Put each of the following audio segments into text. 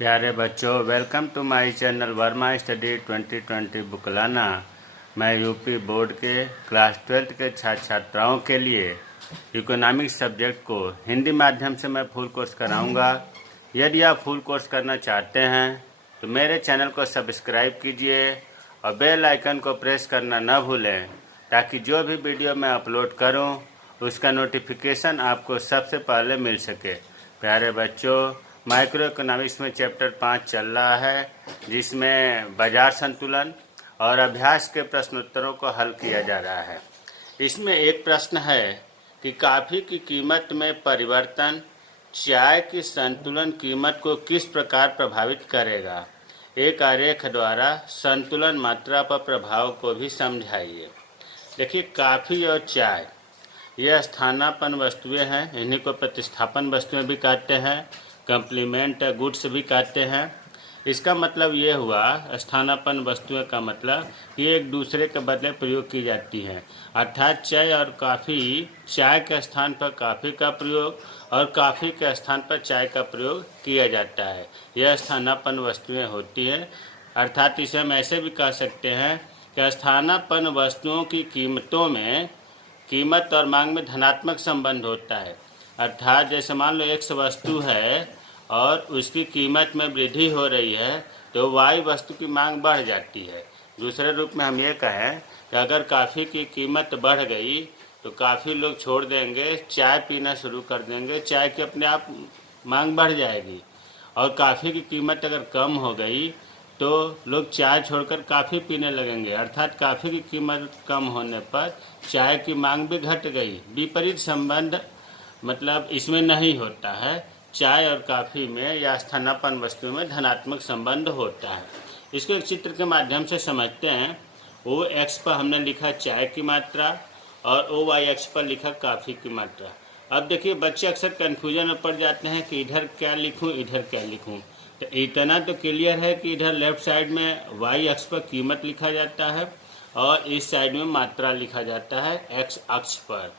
प्यारे बच्चों, welcome to my channel Verma study 2020 बुकलाना। मैं यूपी बोर्ड के क्लास 12 के छात्र छात्राओं के लिए इकोनॉमिक्स सब्जेक्ट को हिंदी माध्यम से मैं फुल कोर्स कराऊंगा। यदि आप फुल कोर्स करना चाहते हैं तो मेरे चैनल को सब्सक्राइब कीजिए और बेल आइकन को प्रेस करना न भूलें, ताकि जो भी वीडियो मैं अपलोड करूं उसका नोटिफिकेशन आपको सबसे पहले मिल सके। प्यारे बच्चों, माइक्रो इकोनॉमिक्स में चैप्टर 5 चल रहा है, जिसमें बाजार संतुलन और अभ्यास के प्रश्नोत्तरों को हल किया जा रहा है। इसमें एक प्रश्न है कि कॉफ़ी की कीमत में परिवर्तन चाय की संतुलन कीमत को किस प्रकार प्रभावित करेगा। एक आरेख द्वारा संतुलन मात्रा पर प्रभाव को भी समझाइए। देखिए, कॉफ़ी और चाय यह स्थानापन्न वस्तुएं हैं। इन्हीं को प्रतिस्थापन वस्तुएं भी कहते हैं, कम्प्लीमेंट गुड्स भी कहते हैं। इसका मतलब ये हुआ, स्थानापन्न वस्तुएं का मतलब कि एक दूसरे के बदले प्रयोग की जाती हैं। अर्थात चाय और कॉफ़ी, चाय के स्थान पर कॉफ़ी का प्रयोग और कॉफ़ी के स्थान पर चाय का प्रयोग किया जाता है। यह स्थानापन्न वस्तुएं होती हैं। अर्थात इसे हम ऐसे भी कह सकते हैं कि स्थानापन्न वस्तुओं की कीमतों में कीमत और मांग में धनात्मक संबंध होता है। अर्थात जैसे मान लो X वस्तु है और उसकी कीमत में वृद्धि हो रही है तो Y वस्तु की मांग बढ़ जाती है। दूसरे रूप में हम ये कहें कि अगर कॉफ़ी की कीमत बढ़ गई तो काफ़ी लोग छोड़ देंगे, चाय पीना शुरू कर देंगे, चाय की अपने आप मांग बढ़ जाएगी। और कॉफ़ी की कीमत अगर कम हो गई तो लोग चाय छोड़कर कॉफ़ी पीने लगेंगे। अर्थात कॉफ़ी की कीमत कम होने पर चाय की मांग भी घट गई। विपरीत संबंध मतलब इसमें नहीं होता है। चाय और कॉफ़ी में या स्थानापन्न वस्तुओं में धनात्मक संबंध होता है। इसको एक चित्र के माध्यम से समझते हैं। OX पर हमने लिखा चाय की मात्रा और OYX पर लिखा कॉफ़ी की मात्रा। अब देखिए, बच्चे अक्सर कन्फ्यूजन में पड़ जाते हैं कि इधर क्या लिखूं, इधर क्या लिखूं। तो इतना तो क्लियर है कि इधर लेफ्ट साइड में Y अक्ष पर कीमत लिखा जाता है और इस साइड में मात्रा लिखा जाता है X अक्ष पर।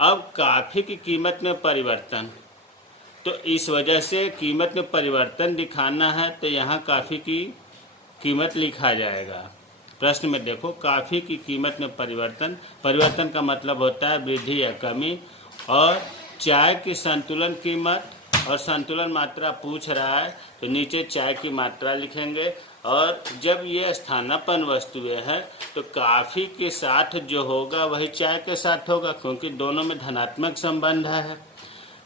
अब कॉफ़ी की कीमत में परिवर्तन, तो इस वजह से कीमत में परिवर्तन दिखाना है तो यहाँ कॉफ़ी की कीमत लिखा जाएगा। प्रश्न में देखो, कॉफ़ी की कीमत में परिवर्तन, परिवर्तन का मतलब होता है वृद्धि या कमी। और चाय की संतुलन कीमत और संतुलन मात्रा पूछ रहा है तो नीचे चाय की मात्रा लिखेंगे। और जब ये स्थानापन्न वस्तुएं हैं तो कॉफ़ी के साथ जो होगा वही चाय के साथ होगा, क्योंकि दोनों में धनात्मक संबंध है।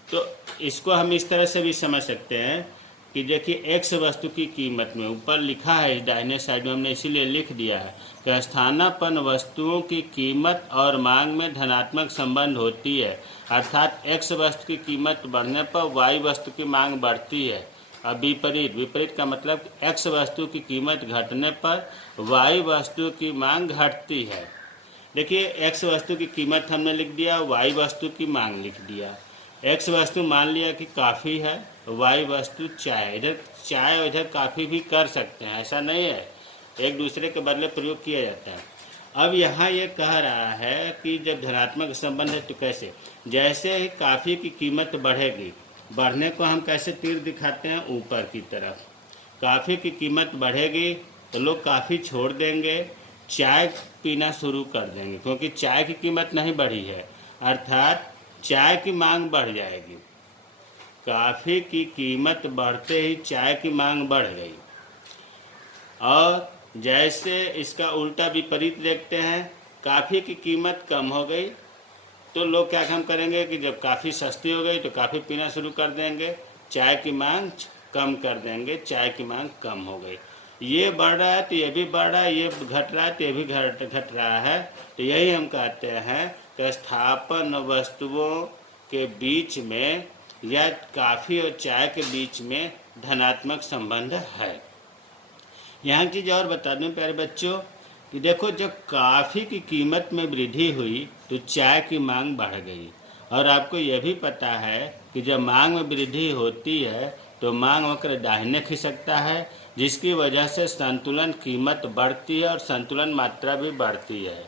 तो इसको हम इस तरह से भी समझ सकते हैं कि देखिए, X वस्तु की कीमत में ऊपर लिखा है, इस दाहिने साइड में हमने इसीलिए लिख दिया है कि स्थानापन्न वस्तुओं की कीमत और मांग में धनात्मक संबंध होती है। अर्थात X वस्तु की कीमत बढ़ने पर Y वस्तु की मांग बढ़ती है। अब विपरीत का मतलब X वस्तु की कीमत घटने पर Y वस्तु की मांग घटती है। देखिए, X वस्तु की कीमत हमने लिख दिया, Y वस्तु की मांग लिख दिया। X वस्तु मान लिया कि कॉफ़ी है, Y वस्तु चाय। इधर चाय और इधर कॉफ़ी भी कर सकते हैं, ऐसा नहीं है, एक दूसरे के बदले प्रयोग किया जाता है। अब यहाँ ये कह रहा है कि जब धनात्मक संबंध है तो कैसे, जैसे ही कॉफ़ी की कीमत बढ़ेगी, बढ़ने को हम कैसे तीर दिखाते हैं, ऊपर की तरफ। कॉफ़ी की कीमत बढ़ेगी तो लोग कॉफ़ी छोड़ देंगे, चाय पीना शुरू कर देंगे, क्योंकि चाय की कीमत नहीं बढ़ी है। अर्थात चाय की मांग बढ़ जाएगी। कॉफ़ी की कीमत बढ़ते ही चाय की मांग बढ़ गई। और जैसे इसका उल्टा विपरीत देखते हैं, कॉफ़ी की कीमत कम हो गई तो लोग क्या काम करेंगे कि जब कॉफ़ी सस्ती हो गई तो कॉफ़ी पीना शुरू कर देंगे, चाय की मांग कम कर देंगे, चाय की मांग कम हो गई। ये बढ़ रहा है तो ये भी बढ़ रहा है, ये घट रहा है तो ये भी घट रहा है। तो यही हम कहते हैं कि स्थानापन्न वस्तुओं के बीच में या कॉफ़ी और चाय के बीच में धनात्मक संबंध है। यहाँ की चीज़ और बता दूँ प्यारे बच्चों कि देखो, जब कॉफ़ी की कीमत में वृद्धि हुई तो चाय की मांग बढ़ गई। और आपको यह भी पता है कि जब मांग में वृद्धि होती है तो मांग वक्र दाहिने खिसकता है, जिसकी वजह से संतुलन कीमत बढ़ती है और संतुलन मात्रा भी बढ़ती है।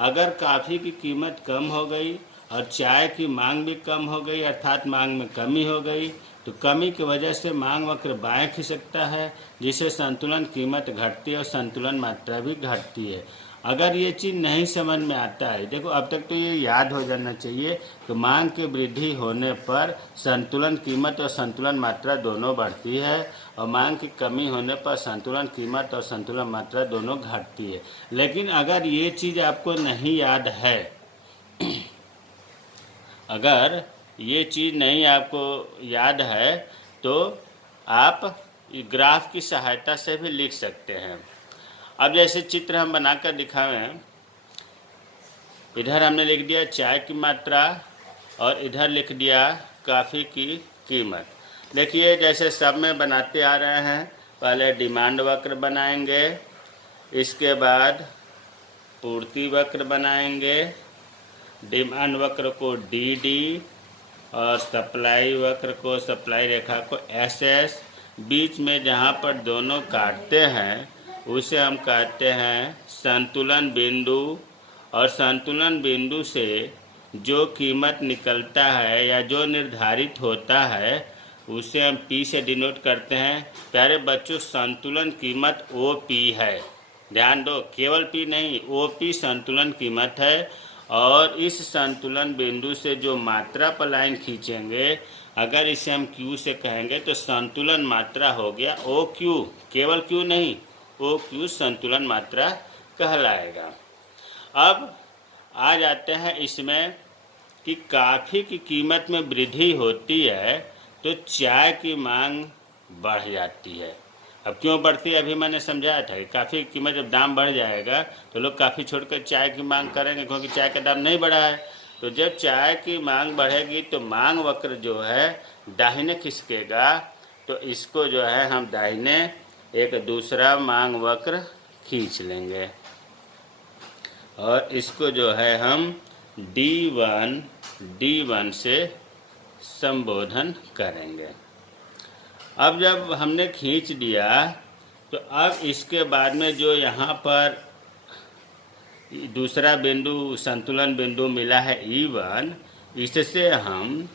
अगर कॉफ़ी की कीमत कम हो गई और चाय की मांग भी कम हो गई, अर्थात मांग में कमी हो गई, तो कमी की वजह से मांग वक्र बाएं खिसकता है, जिससे संतुलन कीमत घटती है और संतुलन मात्रा भी घटती है। अगर ये चीज़ नहीं समझ में आता है, देखो अब तक तो ये याद हो जाना चाहिए कि मांग की वृद्धि होने पर संतुलन कीमत और संतुलन मात्रा दोनों बढ़ती है, और मांग की कमी होने पर संतुलन कीमत और संतुलन मात्रा दोनों घटती है। लेकिन अगर ये चीज़ आपको नहीं याद है, अगर ये चीज़ नहीं आपको याद है, तो आप ग्राफ की सहायता से भी लिख सकते हैं। अब जैसे चित्र हम बनाकर दिखावें, इधर हमने लिख दिया चाय की मात्रा और इधर लिख दिया कॉफ़ी की कीमत। देखिए जैसे सब में बनाते आ रहे हैं, पहले डिमांड वक्र बनाएंगे, इसके बाद पूर्ति वक्र बनाएंगे, डिमांड वक्र को डी और सप्लाई वक्र को, सप्लाई रेखा को SS, बीच में जहाँ पर दोनों काटते हैं उसे हम कहते हैं संतुलन बिंदु, और संतुलन बिंदु से जो कीमत निकलता है या जो निर्धारित होता है उसे हम P से डिनोट करते हैं। प्यारे बच्चों, संतुलन कीमत OP है, ध्यान दो, केवल P नहीं, OP संतुलन कीमत है। और इस संतुलन बिंदु से जो मात्रा पर लाइन खींचेंगे, अगर इसे हम Q से कहेंगे तो संतुलन मात्रा हो गया OQ, केवल Q नहीं, OQ संतुलन मात्रा कहलाएगा। अब आ जाते हैं इसमें कि कॉफ़ी की कीमत में वृद्धि होती है तो चाय की मांग बढ़ जाती है। अब क्यों बढ़ती है, अभी मैंने समझाया था कि कॉफ़ी की कीमत जब दाम बढ़ जाएगा तो लोग कॉफ़ी छोड़कर चाय की मांग करेंगे, क्योंकि चाय का दाम नहीं बढ़ा है। तो जब चाय की मांग बढ़ेगी तो मांग वक्र जो है दाहिने खिसकेगा, तो इसको जो है हम दाहिने एक दूसरा मांग वक्र खींच लेंगे और इसको जो है हम D1 से संबोधन करेंगे। अब जब हमने खींच दिया तो अब इसके बाद में जो यहाँ पर दूसरा बिंदु संतुलन बिंदु मिला है E1, इससे हम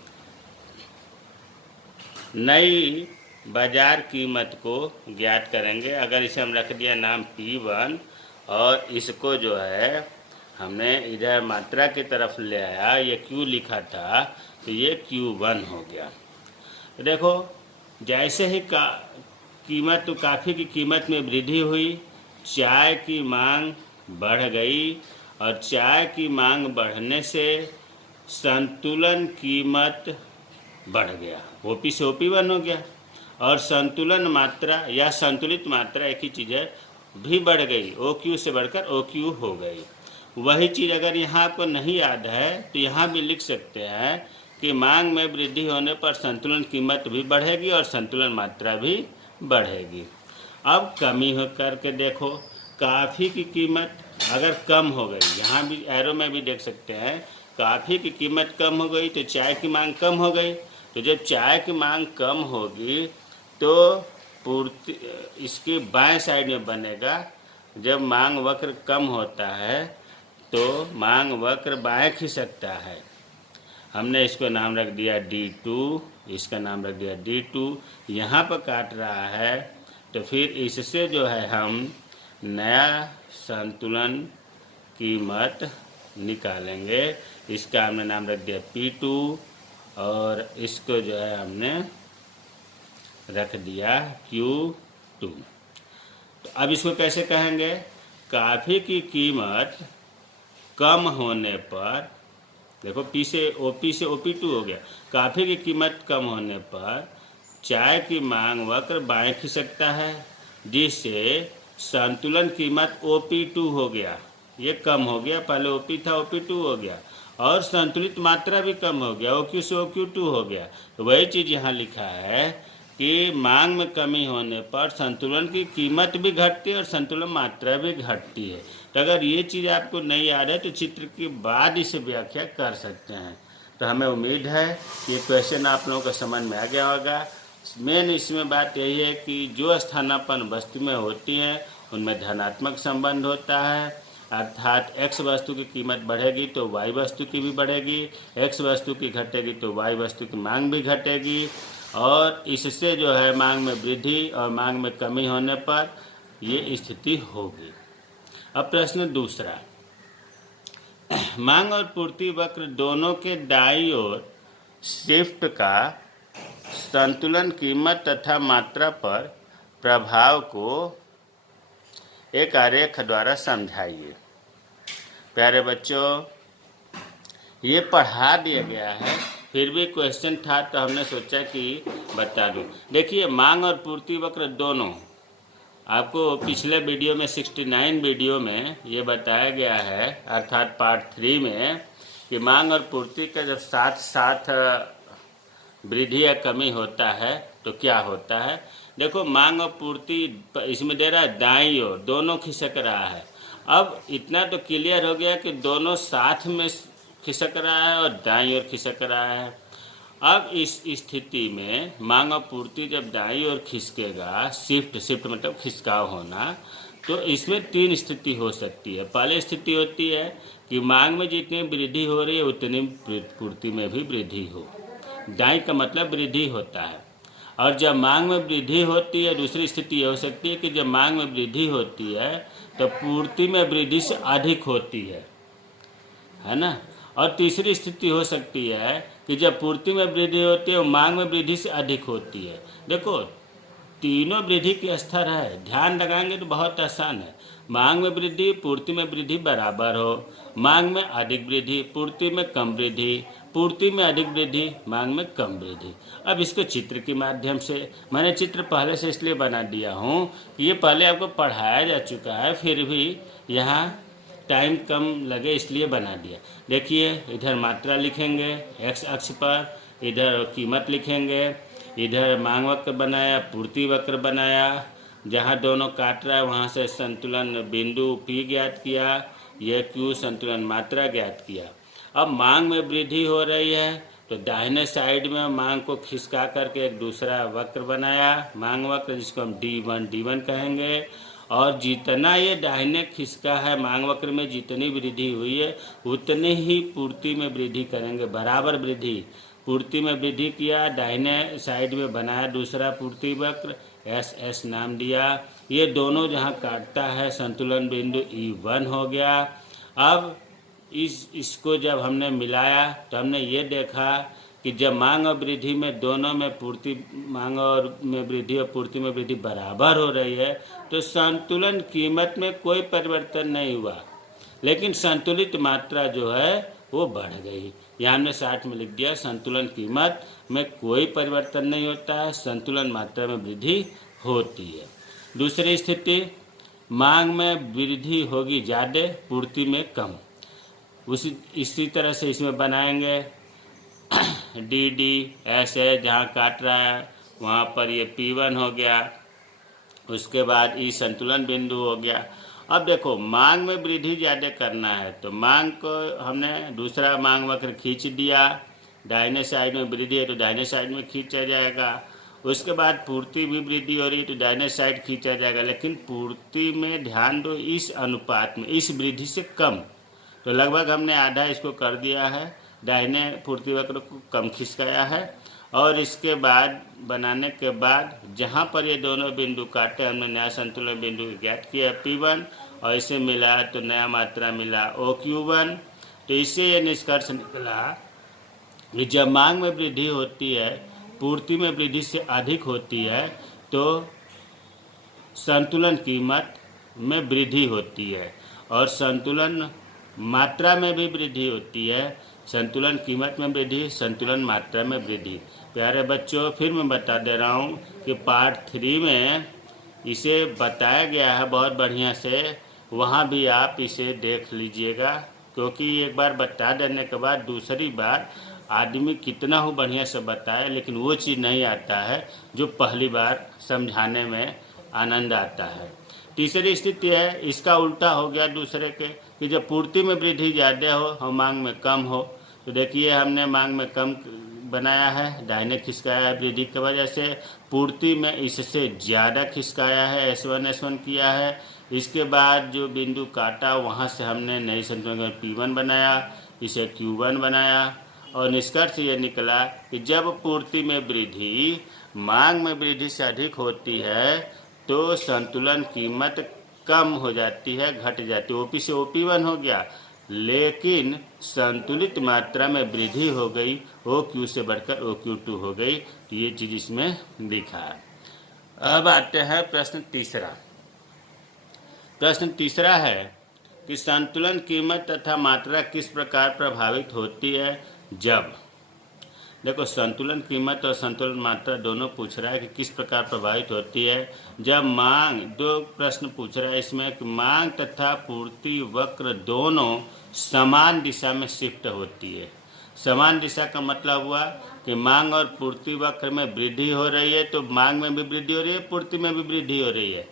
नई बाजार कीमत को ज्ञात करेंगे। अगर इसे हम रख दिया नाम P1 और इसको जो है हमने इधर मात्रा की तरफ ले आया, ये Q लिखा था तो ये Q1 हो गया। तो देखो जैसे ही कीमत तो कॉफ़ी की कीमत में वृद्धि हुई, चाय की मांग बढ़ गई और चाय की मांग बढ़ने से संतुलन कीमत बढ़ गया, OP से OP1 हो गया, और संतुलन मात्रा या संतुलित मात्रा एक ही चीज़ है भी बढ़ गई, OQ से बढ़कर OQ हो गई। वही चीज़ अगर यहाँ आपको नहीं याद है तो यहाँ भी लिख सकते हैं कि मांग में वृद्धि होने पर संतुलन कीमत भी बढ़ेगी और संतुलन मात्रा भी बढ़ेगी। अब कमी हो करके देखो, कॉफ़ी की कीमत अगर कम हो गई, यहाँ भी एरो में भी देख सकते हैं, कॉफ़ी की कीमत कम हो गई तो चाय की मांग कम हो गई। तो जब चाय की मांग कम होगी तो पूर्ति इसकी बाएं साइड में बनेगा। जब मांग वक्र कम होता है तो मांग वक्र बाएं खिसकता है। हमने इसको नाम रख दिया D2, इसका नाम रख दिया D2, यहाँ पर काट रहा है तो फिर इससे जो है हम नया संतुलन कीमत निकालेंगे। इसका हमने नाम रख दिया P2 और इसको जो है हमने रख दिया Q2। तो अब इसको कैसे कहेंगे, कॉफ़ी की कीमत कम होने पर, देखो P से OP2 हो गया, कॉफ़ी की कीमत कम होने पर चाय की मांग वक्र बाएं खिसकता है, जिससे संतुलन कीमत OP2 हो गया, ये कम हो गया, पहले OP था OP2 हो गया, और संतुलित मात्रा भी कम हो गया, OQ से OQ2 हो गया। तो वही चीज़ यहाँ लिखा है कि मांग में कमी होने पर संतुलन की कीमत भी घटती है और संतुलन मात्रा भी घटती है। तो अगर ये चीज़ आपको नहीं याद है तो चित्र के बाद इसे व्याख्या कर सकते हैं। तो हमें उम्मीद है कि ये क्वेश्चन आप लोगों को समझ में आ गया होगा। मेन इसमें बात यही है कि जो स्थानापन्न वस्तु में होती हैं उनमें धनात्मक संबंध होता है, अर्थात X वस्तु की कीमत बढ़ेगी तो Y वस्तु की भी बढ़ेगी, X वस्तु की घटेगी तो Y वस्तु की मांग भी घटेगी। और इससे जो है मांग में वृद्धि और मांग में कमी होने पर ये स्थिति होगी। अब प्रश्न दूसरा, मांग और पूर्ति वक्र दोनों के दाईं ओर शिफ्ट का संतुलन कीमत तथा मात्रा पर प्रभाव को एक आरेख द्वारा समझाइए। प्यारे बच्चों, ये पढ़ा दिया गया है, फिर भी क्वेश्चन था तो हमने सोचा कि बता दूं। देखिए, मांग और पूर्ति वक्र दोनों, आपको पिछले वीडियो में 69 वीडियो में ये बताया गया है, अर्थात पार्ट 3 में, कि मांग और पूर्ति का जब साथ साथ वृद्धि या कमी होता है तो क्या होता है। देखो, मांग और पूर्ति इसमें दे रहा है दाईं ओर, दोनों खिसक रहा है। अब इतना तो क्लियर हो गया कि दोनों साथ में खिसक रहा है और दाईं ओर खिसक रहा है। अब इस स्थिति में मांग और पूर्ति जब दाईं ओर खिसकेगा, शिफ्ट मतलब खिसकाव होना, तो इसमें 3 स्थिति हो सकती है। पहली स्थिति होती है कि मांग में जितनी वृद्धि हो रही है उतनी पूर्ति में भी वृद्धि हो। दाईं का मतलब वृद्धि होता है। और जब मांग में वृद्धि होती है, दूसरी स्थिति ये हो सकती है कि जब मांग में वृद्धि होती है तो पूर्ति में वृद्धि से अधिक होती है ना। और तीसरी स्थिति हो सकती है कि जब पूर्ति में वृद्धि होती है और मांग में वृद्धि से अधिक होती है। देखो, तीनों वृद्धि के स्तर है, ध्यान लगाएंगे तो बहुत आसान है। मांग में वृद्धि, पूर्ति में वृद्धि बराबर हो, मांग में अधिक वृद्धि, पूर्ति में कम वृद्धि, पूर्ति में अधिक वृद्धि, मांग में कम वृद्धि। अब इसको चित्र के माध्यम से, मैंने चित्र पहले से इसलिए बना दिया हूँ कि ये पहले आपको पढ़ाया जा चुका है, फिर भी यहाँ टाइम कम लगे इसलिए बना दिया। देखिए, इधर मात्रा लिखेंगे एक्स अक्ष पर, इधर कीमत लिखेंगे, इधर मांग वक्र बनाया, पूर्ति वक्र बनाया, जहाँ दोनों काट रहा है वहाँ से संतुलन बिंदु P ज्ञात किया, यह Q संतुलन मात्रा ज्ञात किया। अब मांग में वृद्धि हो रही है तो दाहिने साइड में मांग को खिसका करके एक दूसरा वक्र बनाया, मांग वक्र, जिसको हम D1 कहेंगे। और जितना ये दाहिने खिसका है, मांग वक्र में जितनी वृद्धि हुई है उतनी ही पूर्ति में वृद्धि करेंगे, बराबर वृद्धि। पूर्ति में वृद्धि किया, दाहिने साइड में बनाया दूसरा पूर्ति वक्र, SS नाम दिया। ये दोनों जहाँ काटता है संतुलन बिंदु E1 हो गया। अब इसको जब हमने मिलाया तो हमने ये देखा कि जब मांग और वृद्धि में दोनों में पूर्ति, मांग और में वृद्धि और पूर्ति में वृद्धि बराबर हो रही है तो संतुलन कीमत में कोई परिवर्तन नहीं हुआ, लेकिन संतुलित मात्रा जो है वो बढ़ गई। यहाँ हमने 60 में लिख दिया, संतुलन कीमत में कोई परिवर्तन नहीं होता है, संतुलन मात्रा में वृद्धि होती है। दूसरी स्थिति, मांग में वृद्धि होगी ज़्यादा, पूर्ति में कम। इसी तरह से इसमें बनाएंगे DD ऐसे, जहाँ काट रहा है वहाँ पर ये P1 हो गया, उसके बाद E संतुलन बिंदु हो गया। अब देखो, मांग में वृद्धि ज़्यादा करना है तो मांग को हमने दूसरा मांग वक्र खींच दिया, दाहिने साइड में वृद्धि है तो दाहिने साइड में खींचा जाएगा। उसके बाद पूर्ति भी वृद्धि हो रही है तो दाहिने साइड खींचा जाएगा, लेकिन पूर्ति में ध्यान दो इस अनुपात में, इस वृद्धि से कम, तो लगभग हमने आधा इसको कर दिया है, दाहिने पूर्ति वक्र को कम खिसकाया है। और इसके बाद बनाने के बाद जहाँ पर ये दोनों बिंदु काटे हमने नया संतुलन बिंदु ज्ञात किया P1 और इसे मिला तो नया मात्रा मिला OQ1। तो इससे ये निष्कर्ष निकला कि जब मांग में वृद्धि होती है, पूर्ति में वृद्धि से अधिक होती है तो संतुलन कीमत में वृद्धि होती है और संतुलन मात्रा में भी वृद्धि होती है। संतुलन कीमत में वृद्धि, संतुलन मात्रा में वृद्धि। प्यारे बच्चों, फिर मैं बता दे रहा हूँ कि पार्ट 3 में इसे बताया गया है बहुत बढ़िया से, वहाँ भी आप इसे देख लीजिएगा, क्योंकि एक बार बता देने के बाद दूसरी बार आदमी कितना हो बढ़िया से बताए, लेकिन वो चीज़ नहीं आता है जो पहली बार समझाने में आनंद आता है। तीसरी स्थिति है, इसका उल्टा हो गया दूसरे के, कि जब पूर्ति में वृद्धि ज़्यादा हो और मांग में कम हो। तो देखिए, हमने मांग में कम बनाया है, दाहिने खिसकाया है वृद्धि की वजह से, पूर्ति में इससे ज़्यादा खिसकाया है, S1 किया है। इसके बाद जो बिंदु काटा वहाँ से हमने नई संतुलन P1 बनाया, इसे Q1 बनाया और निष्कर्ष ये निकला कि जब पूर्ति में वृद्धि मांग में वृद्धि से अधिक होती है तो संतुलन कीमत कम हो जाती है, घट जाती है। ओपी से OP1 हो गया, लेकिन संतुलित मात्रा में वृद्धि हो गई, OQ से बढ़कर OQ2 हो गई। तो ये चीज़ इसमें लिखा है। अब आते हैं प्रश्न तीसरा। प्रश्न तीसरा है कि संतुलन कीमत तथा मात्रा किस प्रकार प्रभावित होती है जब। देखो, संतुलन कीमत और संतुलन मात्रा दोनों पूछ रहा है कि किस प्रकार प्रभावित होती है जब मांग। दो प्रश्न पूछ रहा है इसमें कि मांग तथा पूर्ति वक्र दोनों समान दिशा में शिफ्ट होती है। समान दिशा का मतलब हुआ कि मांग और पूर्ति वक्र में वृद्धि हो रही है तो मांग में भी वृद्धि हो रही है, पूर्ति में भी वृद्धि हो रही है।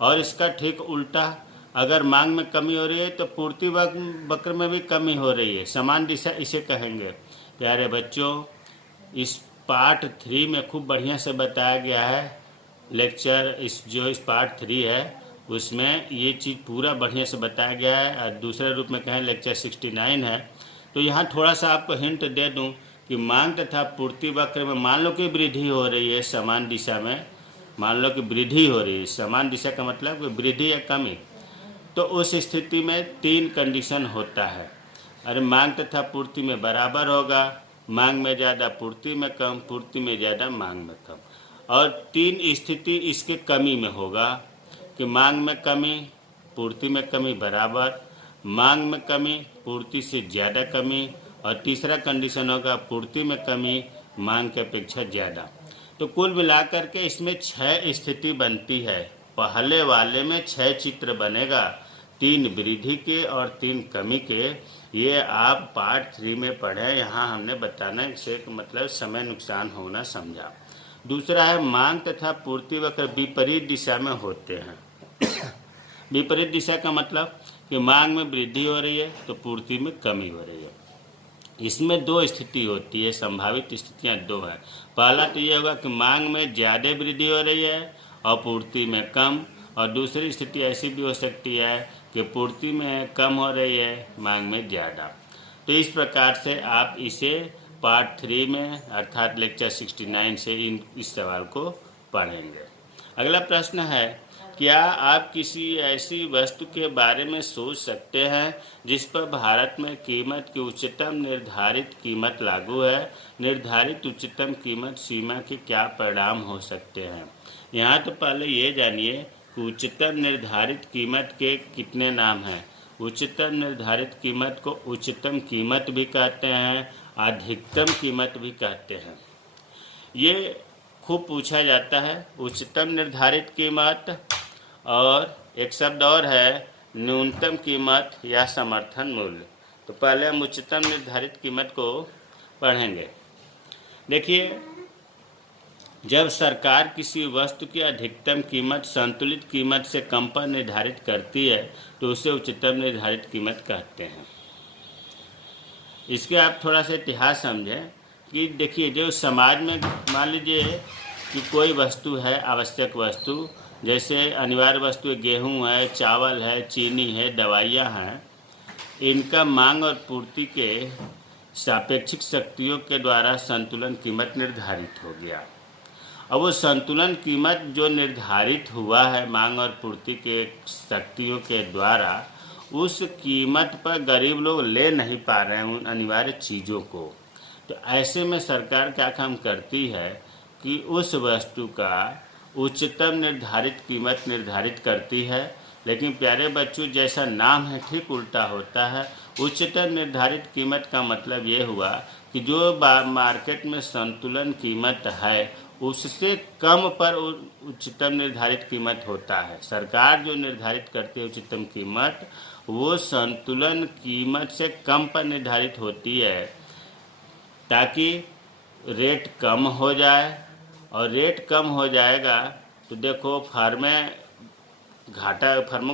और इसका ठीक उल्टा, अगर मांग में कमी हो रही है तो पूर्ति वक्र में भी कमी हो रही है। समान दिशा इसे कहेंगे। प्यारे बच्चों, इस पार्ट 3 में खूब बढ़िया से बताया गया है लेक्चर। इस पार्ट 3 है उसमें ये चीज़ पूरा बढ़िया से बताया गया है। और दूसरे रूप में कहें लेक्चर 69 है। तो यहाँ थोड़ा सा आपको हिंट दे दूँ कि मांग तथा पूर्ति वक्र में मान लो कि वृद्धि हो रही है समान दिशा में, मान लो कि वृद्धि हो रही है। समान दिशा का मतलब कि वृद्धि या कमी। तो उस स्थिति में 3 कंडीशन होता है। अरे मांग तथा पूर्ति में बराबर होगा, मांग में ज़्यादा पूर्ति में कम, पूर्ति में ज़्यादा मांग में कम। और 3 स्थिति इसके कमी में होगा कि मांग में कमी, पूर्ति में कमी बराबर, मांग में कमी, पूर्ति से ज़्यादा कमी, और तीसरा कंडीशन होगा पूर्ति में कमी, मांग के अपेक्षा ज़्यादा। तो कुल मिलाकर के इसमें 6 स्थिति बनती है। पहले वाले में 6 चित्र बनेगा, 3 वृद्धि के और 3 कमी के। ये आप पार्ट 3 में पढ़ें। यहाँ हमने बताना से मतलब समय नुकसान होना समझा। दूसरा है मांग तथा पूर्ति वक्र विपरीत दिशा में होते हैं। विपरीत दिशा का मतलब कि मांग में वृद्धि हो रही है तो पूर्ति में कमी हो रही है। इसमें 2 स्थिति होती है, संभावित स्थितियाँ 2 हैं। पहला तो ये होगा कि मांग में ज़्यादा वृद्धि हो रही है और पूर्ति में कम, और दूसरी स्थिति ऐसी भी हो सकती है कि पूर्ति में कम हो रही है, मांग में ज़्यादा। तो इस प्रकार से आप इसे पार्ट 3 में अर्थात लेक्चर 69 से इस सवाल को पढ़ेंगे। अगला प्रश्न है, क्या आप किसी ऐसी वस्तु के बारे में सोच सकते हैं जिस पर भारत में कीमत की उच्चतम निर्धारित कीमत लागू है? निर्धारित उच्चतम कीमत सीमा के क्या परिणाम हो सकते हैं? यहाँ तो पहले ये जानिए कि उच्चतम निर्धारित कीमत के कितने नाम हैं। उच्चतम निर्धारित कीमत को उच्चतम कीमत भी कहते हैं, अधिकतम कीमत भी कहते हैं। ये खूब पूछा जाता है, उच्चतम निर्धारित कीमत, और एक शब्द और है न्यूनतम कीमत या समर्थन मूल्य। तो पहले हम उच्चतम निर्धारित कीमत को पढ़ेंगे। देखिए, जब सरकार किसी वस्तु की अधिकतम कीमत संतुलित कीमत से कम पर निर्धारित करती है तो उसे उच्चतम निर्धारित कीमत कहते हैं। इसके आप थोड़ा सा इतिहास समझें कि देखिए, जो समाज में मान लीजिए कि कोई वस्तु है, आवश्यक वस्तु, जैसे अनिवार्य वस्तु गेहूं है, चावल है, चीनी है, दवाइयाँ हैं, इनका मांग और पूर्ति के सापेक्षिक शक्तियों के द्वारा संतुलन कीमत निर्धारित हो गया। अब वो संतुलन कीमत जो निर्धारित हुआ है मांग और पूर्ति के शक्तियों के द्वारा, उस कीमत पर गरीब लोग ले नहीं पा रहे हैं उन अनिवार्य चीज़ों को। तो ऐसे में सरकार क्या काम करती है कि उस वस्तु का उच्चतम निर्धारित कीमत निर्धारित करती है। लेकिन प्यारे बच्चों, जैसा नाम है ठीक उल्टा होता है। उच्चतम निर्धारित कीमत का मतलब ये हुआ कि जो मार्केट में संतुलन कीमत है उससे कम पर उच्चतम निर्धारित कीमत होता है। सरकार जो निर्धारित करती है उच्चतम कीमत, वो संतुलन कीमत से कम पर निर्धारित होती है ताकि रेट कम हो जाए। और रेट कम हो जाएगा तो देखो फर्मों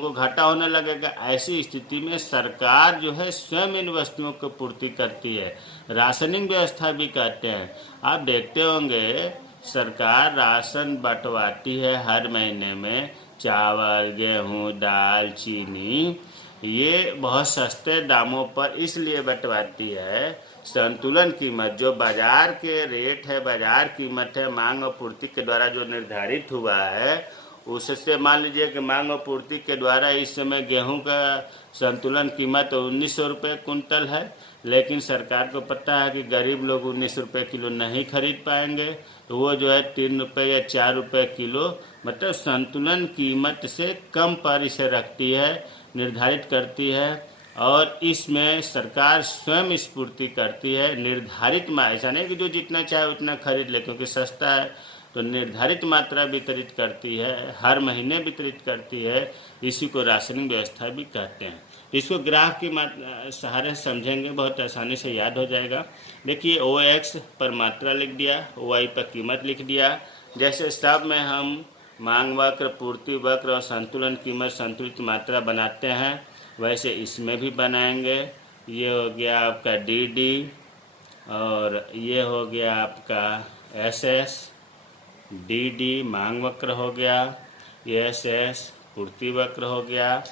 को घाटा होने लगेगा। ऐसी स्थिति में सरकार जो है स्वयं इन वस्तुओं को पूर्ति करती है। राशनिंग व्यवस्था भी कहते हैं। आप देखते होंगे सरकार राशन बंटवाती है हर महीने में, चावल, गेहूं, दाल, चीनी, ये बहुत सस्ते दामों पर इसलिए बंटवाती है संतुलन कीमत जो बाजार के रेट है, बाजार कीमत है, मांग और पूर्ति के द्वारा जो निर्धारित हुआ है, उससे मान लीजिए कि मांग और पूर्ति के द्वारा इस समय गेहूं का संतुलन कीमत 1900 रुपये कुंटल है, लेकिन सरकार को पता है कि गरीब लोग 19 रुपये किलो नहीं खरीद पाएंगे, तो वो जो है 3 रुपये या 4 रुपये किलो, मतलब संतुलन कीमत से कम पर इसे रखती है, निर्धारित करती है। और इसमें सरकार स्वयं स्फूर्ति करती है, निर्धारित ऐसा नहीं कि जो जितना चाहे उतना खरीद ले क्योंकि सस्ता है, तो निर्धारित मात्रा वितरित करती है, हर महीने वितरित करती है। इसी को राशनिंग व्यवस्था भी कहते हैं। इसको ग्राफ के सहारे समझेंगे, बहुत आसानी से याद हो जाएगा। देखिए OX पर मात्रा लिख दिया, OY पर कीमत लिख दिया। जैसे सब में हम मांग वक्र, पूर्ति वक्र और संतुलन कीमत, संतुलित मात्रा बनाते हैं, वैसे इसमें भी बनाएंगे। ये हो गया आपका DD और ये हो गया आपका SS, DD मांग वक्र हो गया, SS पूर्ति वक्र हो गया,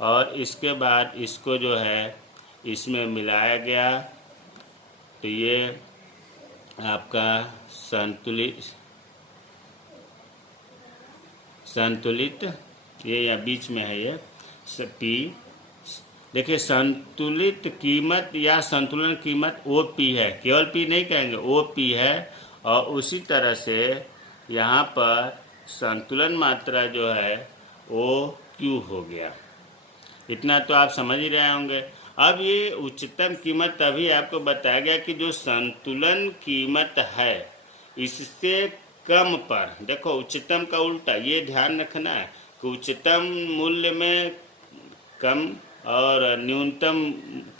और इसके बाद इसको जो है इसमें मिलाया गया, तो ये आपका संतुलित ये या बीच में है ये P। देखिए संतुलित कीमत या संतुलन कीमत OP है, केवल P नहीं कहेंगे, OP है। और उसी तरह से यहाँ पर संतुलन मात्रा जो है OQ हो गया। इतना तो आप समझ ही रहे होंगे। अब ये उच्चतम कीमत तभी आपको बताया गया कि जो संतुलन कीमत है इससे कम पर, देखो उच्चतम का उल्टा, ये ध्यान रखना है कि उच्चतम मूल्य में कम और न्यूनतम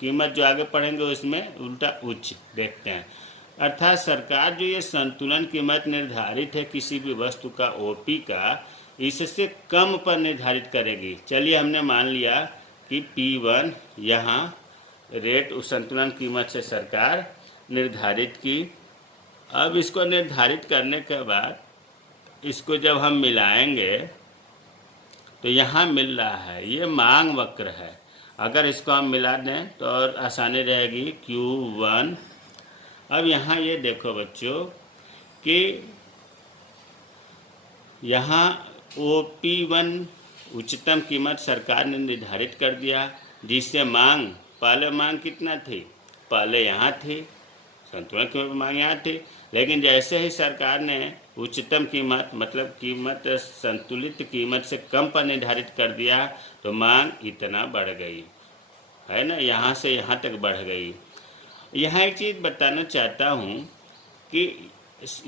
कीमत जो आगे पढ़ेंगे उसमें उल्टा उच्च देखते हैं। अर्थात सरकार जो ये संतुलन कीमत निर्धारित है किसी भी वस्तु का OP का, इससे कम पर निर्धारित करेगी। चलिए हमने मान लिया कि P1 यहाँ रेट उस संतुलन कीमत से सरकार निर्धारित की। अब इसको निर्धारित करने के बाद इसको जब हम मिलाएंगे तो यहाँ मिल रहा है, ये मांग वक्र है। अगर इसको हम मिला दें तो और आसानी रहेगी, Q1। अब यहाँ ये देखो बच्चों कि यहाँ OP1 उच्चतम कीमत सरकार ने निर्धारित कर दिया, जिससे मांग, पहले मांग कितना थी, पहले यहाँ थी संतुलन कीमत मांग यहाँ थी, लेकिन जैसे ही सरकार ने उच्चतम कीमत मतलब कीमत संतुलित कीमत से कम पर निर्धारित कर दिया तो मांग इतना बढ़ गई है ना, यहाँ से यहाँ तक बढ़ गई। यहाँ एक चीज़ बताना चाहता हूँ कि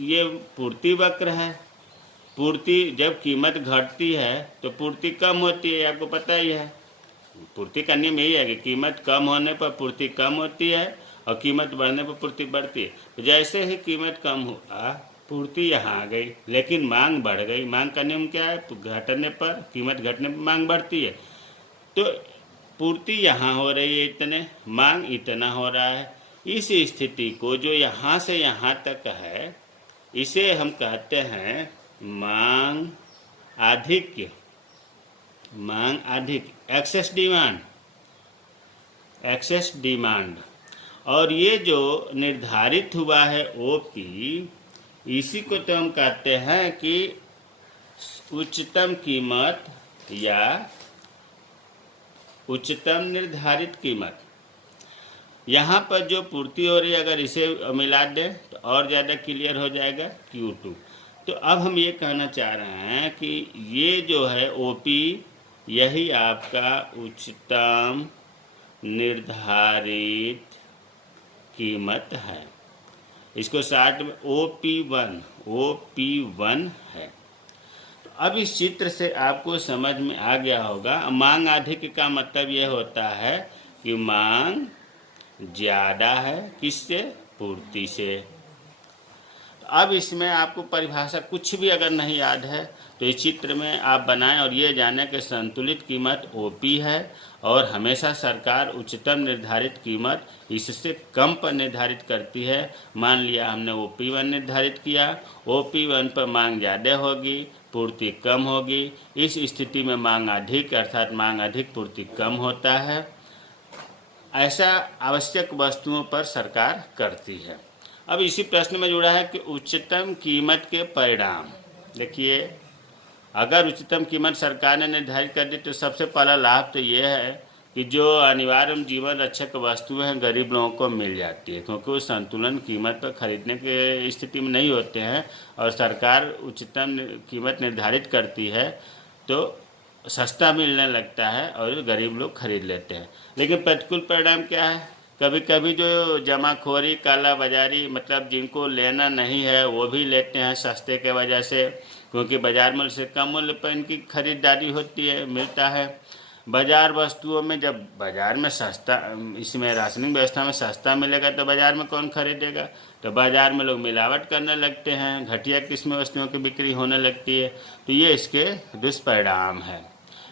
ये पूर्ति वक्र है। पूर्ति जब कीमत घटती है तो पूर्ति कम होती है, आपको पता ही है। पूर्ति का नियम यही है कि कीमत कम होने पर पूर्ति कम होती है और कीमत बढ़ने पर पूर्ति बढ़ती है। तो जैसे ही कीमत कम हुआ पूर्ति यहाँ आ गई, लेकिन मांग बढ़ गई। मांग का नियम क्या है, घटने पर, कीमत घटने पर मांग बढ़ती है। तो पूर्ति यहाँ हो रही है इतने, मांग इतना हो रहा है। इस स्थिति को जो यहाँ से यहाँ तक है इसे हम कहते हैं मांग आधिक्य, मांग अधिक, एक्सेस डिमांड, एक्सेस डिमांड। और ये जो निर्धारित हुआ है OP, इसी को तो हम कहते हैं कि उच्चतम कीमत या उच्चतम निर्धारित कीमत। यहाँ पर जो पूर्ति हो रही है अगर इसे मिला दें तो और ज़्यादा क्लियर हो जाएगा, Q2। तो अब हम ये कहना चाह रहे हैं कि ये जो है OP यही आपका उच्चतम निर्धारित कीमत है। इसको शॉर्ट में OP1 है। तो अब इस चित्र से आपको समझ में आ गया होगा, मांग अधिक का मतलब यह होता है कि मांग ज़्यादा है किससे, पूर्ति से। अब इसमें आपको परिभाषा कुछ भी अगर नहीं याद है तो इस चित्र में आप बनाएं और ये जानें कि संतुलित कीमत OP है और हमेशा सरकार उच्चतम निर्धारित कीमत इससे कम पर निर्धारित करती है। मान लिया हमने OP1 निर्धारित किया, OP1 पर मांग ज़्यादा होगी, पूर्ति कम होगी। इस स्थिति में मांग अधिक अर्थात मांग अधिक पूर्ति कम होता है। ऐसा आवश्यक वस्तुओं पर सरकार करती है। अब इसी प्रश्न में जुड़ा है कि उच्चतम कीमत के परिणाम। देखिए, अगर उच्चतम कीमत सरकार ने निर्धारित कर दी तो सबसे पहला लाभ तो ये है कि जो अनिवार्य जीवन रक्षक वस्तुएं हैं गरीब लोगों को मिल जाती है, क्योंकि वो संतुलन कीमत पर खरीदने के स्थिति में नहीं होते हैं और सरकार उच्चतम कीमत निर्धारित करती है तो सस्ता मिलने लगता है और गरीब लोग खरीद लेते हैं। लेकिन प्रतिकूल परिणाम क्या है? कभी कभी जो जमाखोरी, काला बाजारी, मतलब जिनको लेना नहीं है वो भी लेते हैं सस्ते के वजह से, क्योंकि बाजार मूल्य से कम मूल्य पर इनकी खरीदारी होती है, मिलता है। बाजार वस्तुओं में जब बाजार में सस्ता, इसमें रासायनिक व्यवस्था में सस्ता मिलेगा तो बाजार में कौन खरीदेगा? तो बाजार में लोग मिलावट करने लगते हैं, घटिया किस्म वस्तुओं की बिक्री होने लगती है। तो ये इसके दुष्परिणाम है।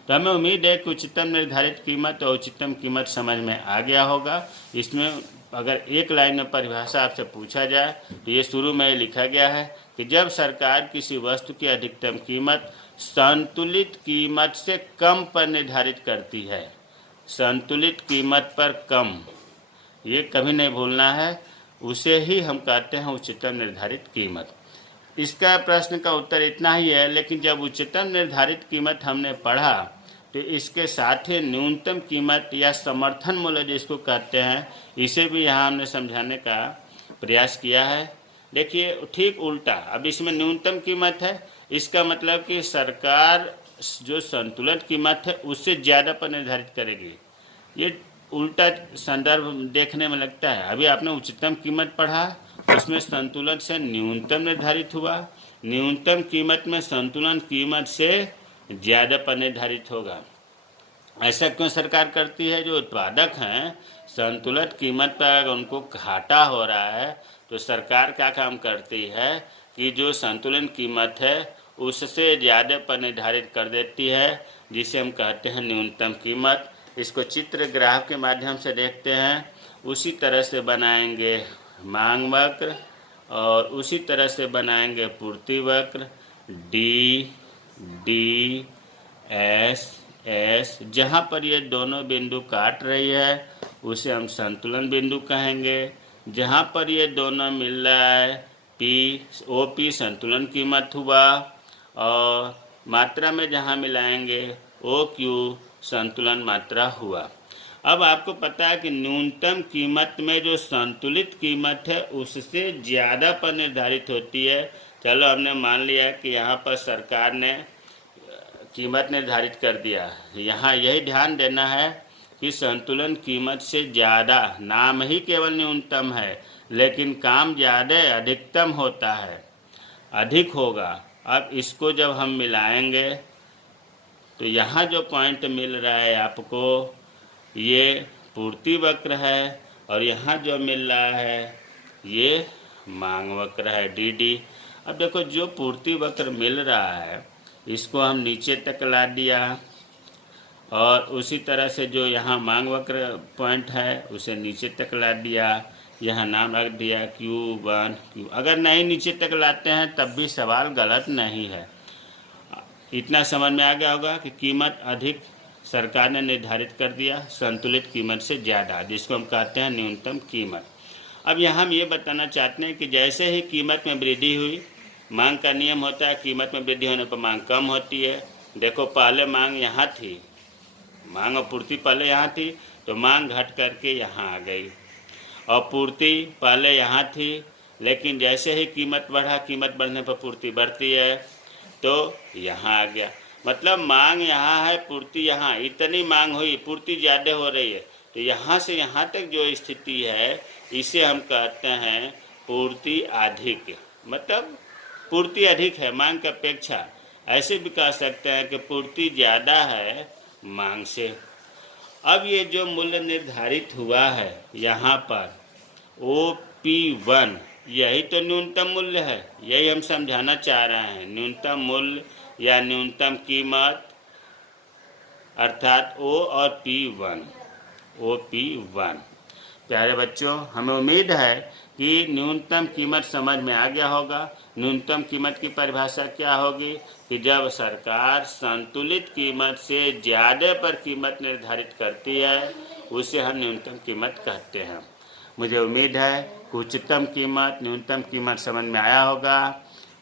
तो हमें उम्मीद है कि उच्चतम निर्धारित कीमत और उच्चतम कीमत समझ में आ गया होगा। इसमें अगर एक लाइन में परिभाषा आपसे पूछा जाए तो ये शुरू में लिखा गया है कि जब सरकार किसी वस्तु की अधिकतम कीमत संतुलित कीमत से कम पर निर्धारित करती है, संतुलित कीमत पर कम, ये कभी नहीं भूलना है, उसे ही हम कहते हैं उच्चतम निर्धारित कीमत। इसका प्रश्न का उत्तर इतना ही है, लेकिन जब उच्चतम निर्धारित कीमत हमने पढ़ा तो इसके साथ ही न्यूनतम कीमत या समर्थन मूल्य जिसको कहते हैं, इसे भी यहाँ हमने समझाने का प्रयास किया है। देखिए, ठीक उल्टा, अब इसमें न्यूनतम कीमत है, इसका मतलब कि सरकार जो संतुलित कीमत है उससे ज़्यादा पर निर्धारित करेगी। ये उल्टा संदर्भ देखने में लगता है। अभी आपने उच्चतम कीमत पढ़ा, उसमें संतुलन से न्यूनतम निर्धारित हुआ, न्यूनतम कीमत में संतुलन कीमत से ज़्यादा पर निर्धारित होगा। ऐसा क्यों सरकार करती है? जो उत्पादक हैं, संतुलित कीमत पर अगर उनको घाटा हो रहा है तो सरकार क्या काम करती है कि जो संतुलन कीमत है उससे ज़्यादा पर निर्धारित कर देती है, जिसे हम कहते हैं न्यूनतम कीमत। इसको चित्र ग्राफ के माध्यम से देखते हैं। उसी तरह से बनाएंगे मांग वक्र और उसी तरह से बनाएंगे पूर्ति वक्र, डी डी एस एस। जहाँ पर ये दोनों बिंदु काट रही है उसे हम संतुलन बिंदु कहेंगे। जहाँ पर ये दोनों मिल रहा है पी ओ पी संतुलन कीमत हुआ, और मात्रा में जहाँ मिलाएंगे ओ क्यू संतुलन मात्रा हुआ। अब आपको पता है कि न्यूनतम कीमत में जो संतुलित कीमत है उससे ज़्यादा पर निर्धारित होती है। चलो, हमने मान लिया कि यहाँ पर सरकार ने कीमत निर्धारित कर दिया। यहाँ यही ध्यान देना है कि संतुलन कीमत से ज़्यादा, नाम ही केवल न्यूनतम है लेकिन काम ज़्यादा अधिकतम होता है, अधिक होगा। अब इसको जब हम मिलाएंगे तो यहाँ जो पॉइंट मिल रहा है आपको, ये पूर्ति वक्र है, और यहाँ जो मिल रहा है ये मांग वक्र है, डी डी। अब देखो, जो पूर्ति वक्र मिल रहा है इसको हम नीचे तक ला दिया, और उसी तरह से जो यहाँ मांग वक्र पॉइंट है उसे नीचे तक ला दिया, यहाँ नाम रख दिया Q1 Q। अगर नहीं नीचे तक लाते हैं तब भी सवाल गलत नहीं है। इतना समझ में आ गया होगा कि कीमत अधिक सरकार ने निर्धारित कर दिया संतुलित कीमत से ज़्यादा, जिसको हम कहते हैं न्यूनतम कीमत। अब यहाँ हम ये बताना चाहते हैं कि जैसे ही कीमत में वृद्धि हुई, मांग का नियम होता है कीमत में वृद्धि होने पर मांग कम होती है। देखो, पहले मांग यहाँ थी, मांग और पूर्ति पहले यहाँ थी तो मांग घट करके यहाँ आ गई, और पूर्ति पहले यहाँ थी, लेकिन जैसे ही कीमत बढ़ा, कीमत बढ़ने पर पूर्ति बढ़ती है तो यहाँ आ गया। मतलब मांग यहाँ है, पूर्ति यहाँ, इतनी मांग हुई, पूर्ति ज़्यादा हो रही है, तो यहाँ से यहाँ तक जो स्थिति है इसे हम कहते हैं पूर्ति अधिक। मतलब पूर्ति अधिक है मांग की अपेक्षा। ऐसे भी कह सकते हैं कि पूर्ति ज़्यादा है मांग से। अब ये जो मूल्य निर्धारित हुआ है यहाँ पर OP1, यही तो न्यूनतम मूल्य है, यही हम समझाना चाह रहे हैं। न्यूनतम मूल्य या न्यूनतम कीमत अर्थात O और P1, OP1। प्यारे बच्चों, हमें उम्मीद है कि न्यूनतम कीमत समझ में आ गया होगा। न्यूनतम कीमत की परिभाषा क्या होगी कि जब सरकार संतुलित कीमत से ज़्यादा पर कीमत निर्धारित करती है उसे हम न्यूनतम कीमत कहते हैं। मुझे उम्मीद है कि उच्चतम कीमत न्यूनतम कीमत समझ में आया होगा।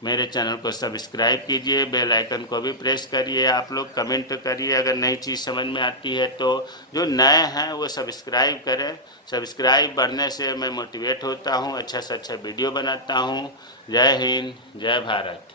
मेरे चैनल को सब्सक्राइब कीजिए, बेल आइकन को भी प्रेस करिए। आप लोग कमेंट करिए अगर नई चीज़ समझ में आती है तो। जो नए हैं वो सब्सक्राइब करें। सब्सक्राइब बढ़ने से मैं मोटिवेट होता हूँ, अच्छा से अच्छा वीडियो बनाता हूँ। जय हिंद, जय भारत।